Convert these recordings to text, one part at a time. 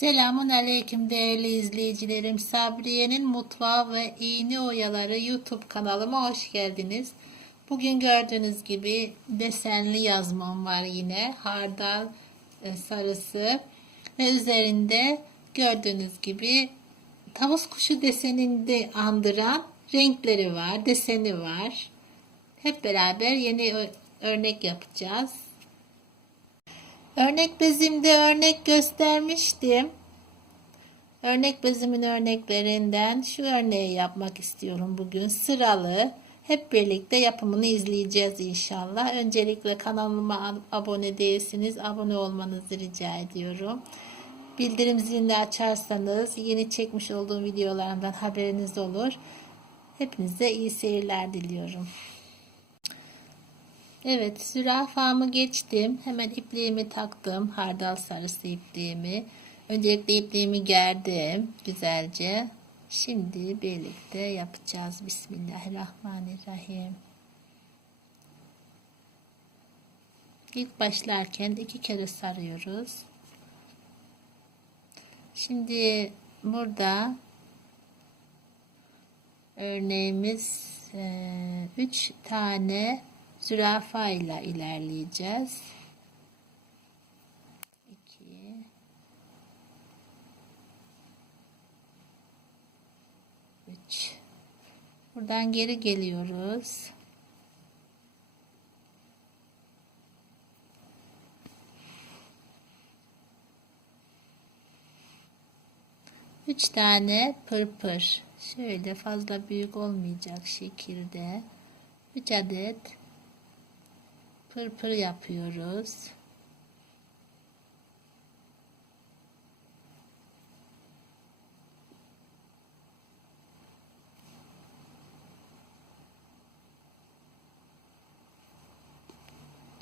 Selamun Aleyküm değerli izleyicilerim. Sabriye'nin Mutfağı ve İğne Oyaları YouTube kanalıma hoş geldiniz. Bugün gördüğünüz gibi desenli yazmam var yine. Hardal e, sarısı ve üzerinde gördüğünüz gibi tavus kuşu deseninde andıran renkleri var, deseni var. Hep beraber yeni örnek yapacağız. Örnek bezimde örnek göstermiştim. Örnek bezimin örneklerinden şu örneği yapmak istiyorum bugün. Sıralı. Hep birlikte yapımını izleyeceğiz inşallah. Öncelikle kanalıma abone değilsiniz. Abone olmanızı rica ediyorum. Bildirim zilini açarsanız yeni çekmiş olduğum videolarımdan haberiniz olur. Hepinize iyi seyirler diliyorum. Evet zürafamı geçtim. Hemen ipliğimi taktım. Hardal sarısı ipliğimi. Öncelikle ipliğimi gerdim güzelce. Şimdi birlikte yapacağız. Bismillahirrahmanirrahim. İlk başlarken iki kere sarıyoruz. Şimdi burada örneğimiz 3 tane zürafa ile ilerleyeceğiz. 2 3 Buradan geri geliyoruz. Üç tane pırpır. Şöyle fazla büyük olmayacak şekilde 3 adet pırpır yapıyoruz.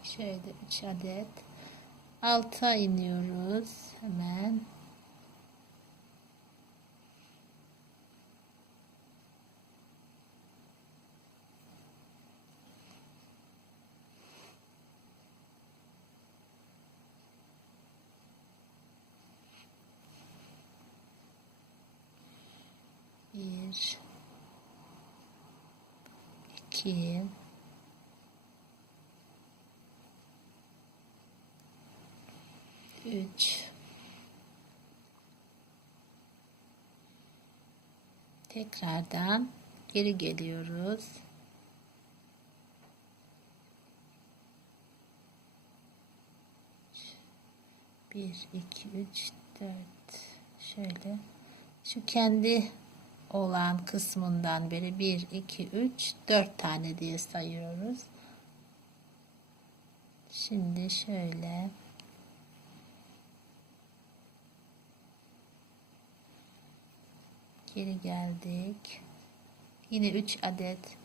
Şöyle 3 adet. Alta iniyoruz hemen. Bir, iki, üç, tekrardan geri geliyoruz. Bir, iki, üç, dört. Şöyle. Şu kendi olan kısmından beri 1, 2, 3, 4 tane diye sayıyoruz. Şimdi şöyle geri geldik. Yine 3 adet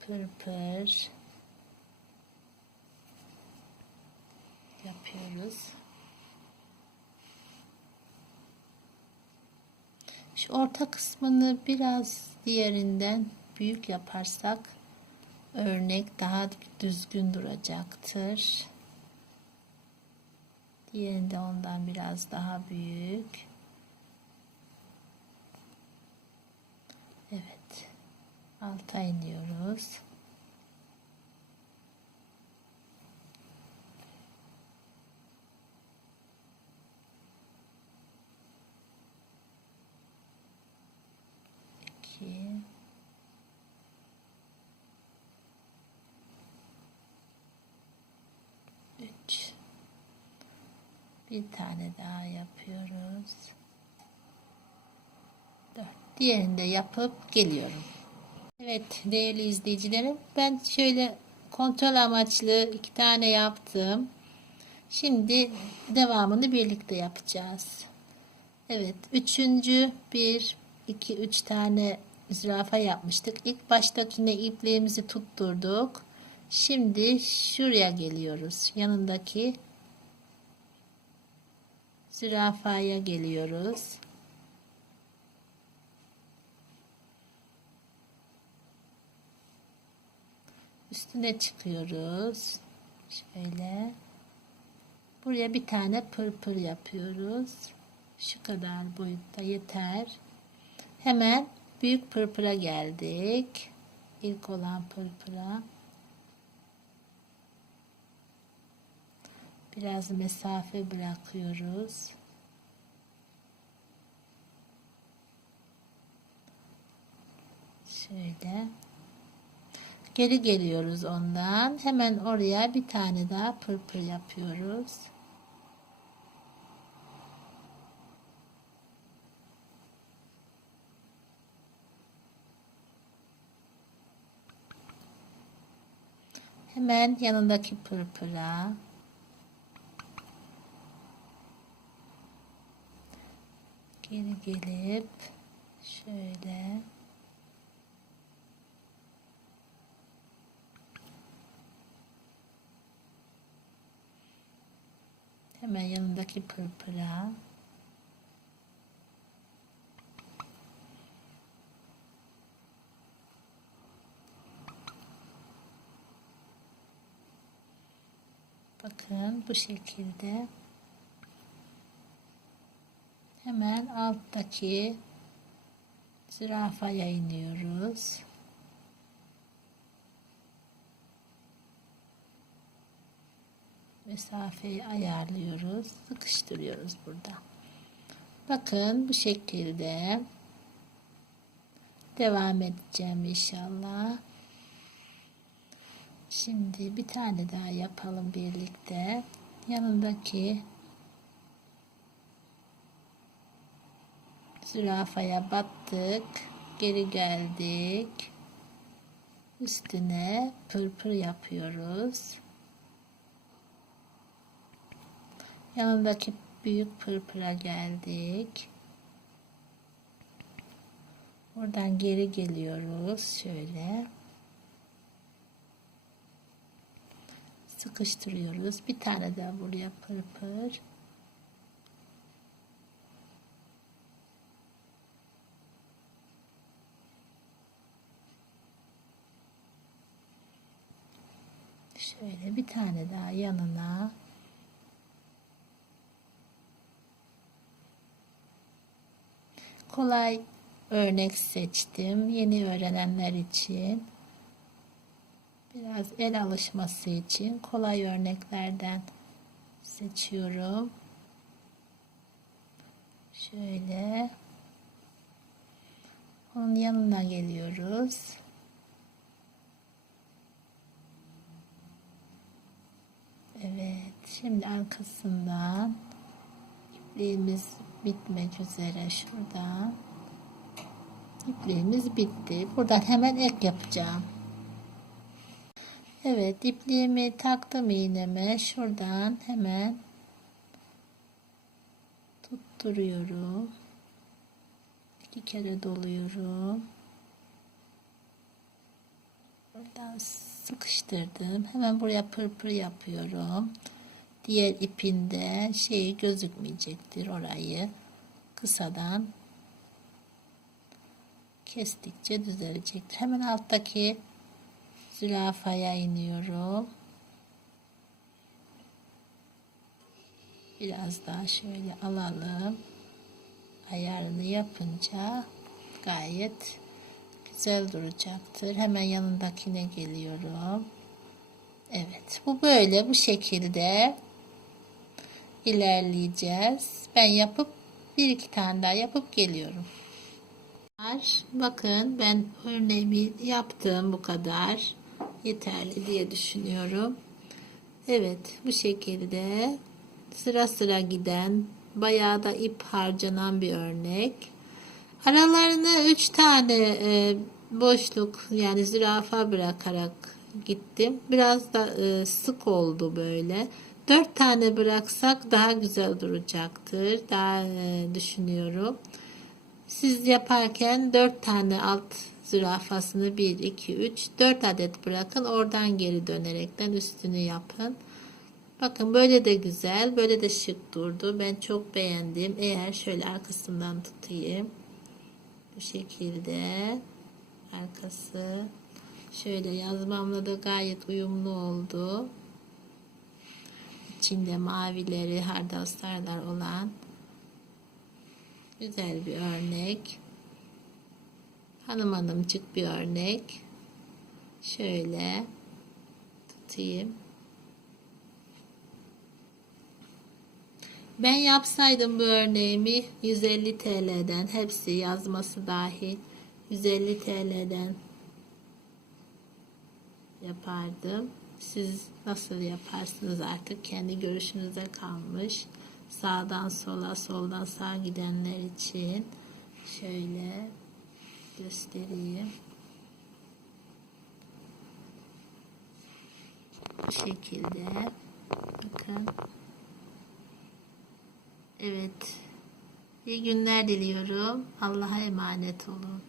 pırpır yapıyoruz. Şu orta kısmını biraz diğerinden büyük yaparsak örnek daha düzgün duracaktır. Diğerinde ondan biraz daha büyük. Evet. Alta iniyoruz. İki üç. Bir tane daha yapıyoruz. Dört. Diğerini de yapıp geliyorum. Evet değerli izleyicilerim ben şöyle kontrol amaçlı iki tane yaptım. Şimdi devamını birlikte yapacağız. Evet üçüncü bir 2 3 tane zürafa yapmıştık. İlk başta baştakine ipliğimizi tutturduk. Şimdi şuraya geliyoruz. Yanındaki zürafaya geliyoruz. Üstüne çıkıyoruz. Şöyle. Buraya bir tane pırpır yapıyoruz. Şu kadar boyutta yeter. Hemen büyük pırpıra geldik. İlk olan pırpıra. Biraz mesafe bırakıyoruz. Şöyle. Geri geliyoruz ondan. Hemen oraya bir tane daha pırpır yapıyoruz. Hemen yanındaki pırpıra. Geri gelip şöyle. Hemen yanındaki pırpıra bakın bu şekilde hemen alttaki zürafaya iniyoruz. Mesafeyi ayarlıyoruz. Sıkıştırıyoruz burada. Bakın bu şekilde devam edeceğim inşallah. Şimdi bir tane daha yapalım birlikte. Yanındaki zürafaya battık. Geri geldik. Üstüne pırpır yapıyoruz. Yanındaki büyük pırpıra geldik. Buradan geri geliyoruz. Şöyle. Sıkıştırıyoruz. Bir tane daha buraya pırpır. Şöyle bir tane daha yanına kolay örnek seçtim. Yeni öğrenenler için. Biraz el alışması için kolay örneklerden seçiyorum. Şöyle. Onun yanına geliyoruz. Evet. Şimdi arkasından ipliğimiz bitmek üzere şuradan. İpliğimiz bitti. Buradan hemen ek yapacağım. Evet ipliğimi taktım iğneme. Şuradan hemen tutturuyorum. İki kere doluyorum. Buradan sıkıştırdım. Hemen buraya pırpır yapıyorum. Diğer ipinde şey gözükmeyecektir orayı. Kısadan kestikçe düzelecektir. Hemen alttaki zürafaya iniyorum. Biraz daha şöyle alalım. Ayarını yapınca gayet güzel duracaktır. Hemen yanındakine geliyorum. Evet. Bu böyle bu şekilde ilerleyeceğiz. Ben yapıp bir iki tane daha yapıp geliyorum. Bakın ben örneğimi yaptım bu kadar. Yeterli diye düşünüyorum. Evet bu şekilde sıra sıra giden bayağı da ip harcanan bir örnek. Aralarına 3 tane e, boşluk yani zürafa bırakarak gittim. Biraz da e, sık oldu böyle. 4 tane bıraksak daha güzel duracaktır. Daha e, düşünüyorum. Siz yaparken 4 tane alt zürafasını 1, 2, 3, 4 adet bırakın. Oradan geri dönerekten üstünü yapın. Bakın böyle de güzel. Böyle de şık durdu. Ben çok beğendim. Eğer şöyle arkasından tutayım. Bu şekilde arkası Şöyle yazmamla da gayet uyumlu oldu. İçinde mavileri, hardaslarlar olan güzel bir örnek. Hanım hanımcık bir örnek. Şöyle tutayım. Ben yapsaydım bu örneğimi 150 TL'den hepsi yazması dahil 150 TL'den yapardım. Siz nasıl yaparsınız artık kendi görüşünüze kalmış. Sağdan sola, soldan sağa gidenler için şöyle göstereyim. Bu şekilde. Bakın. Evet. İyi günler diliyorum. Allah'a emanet olun.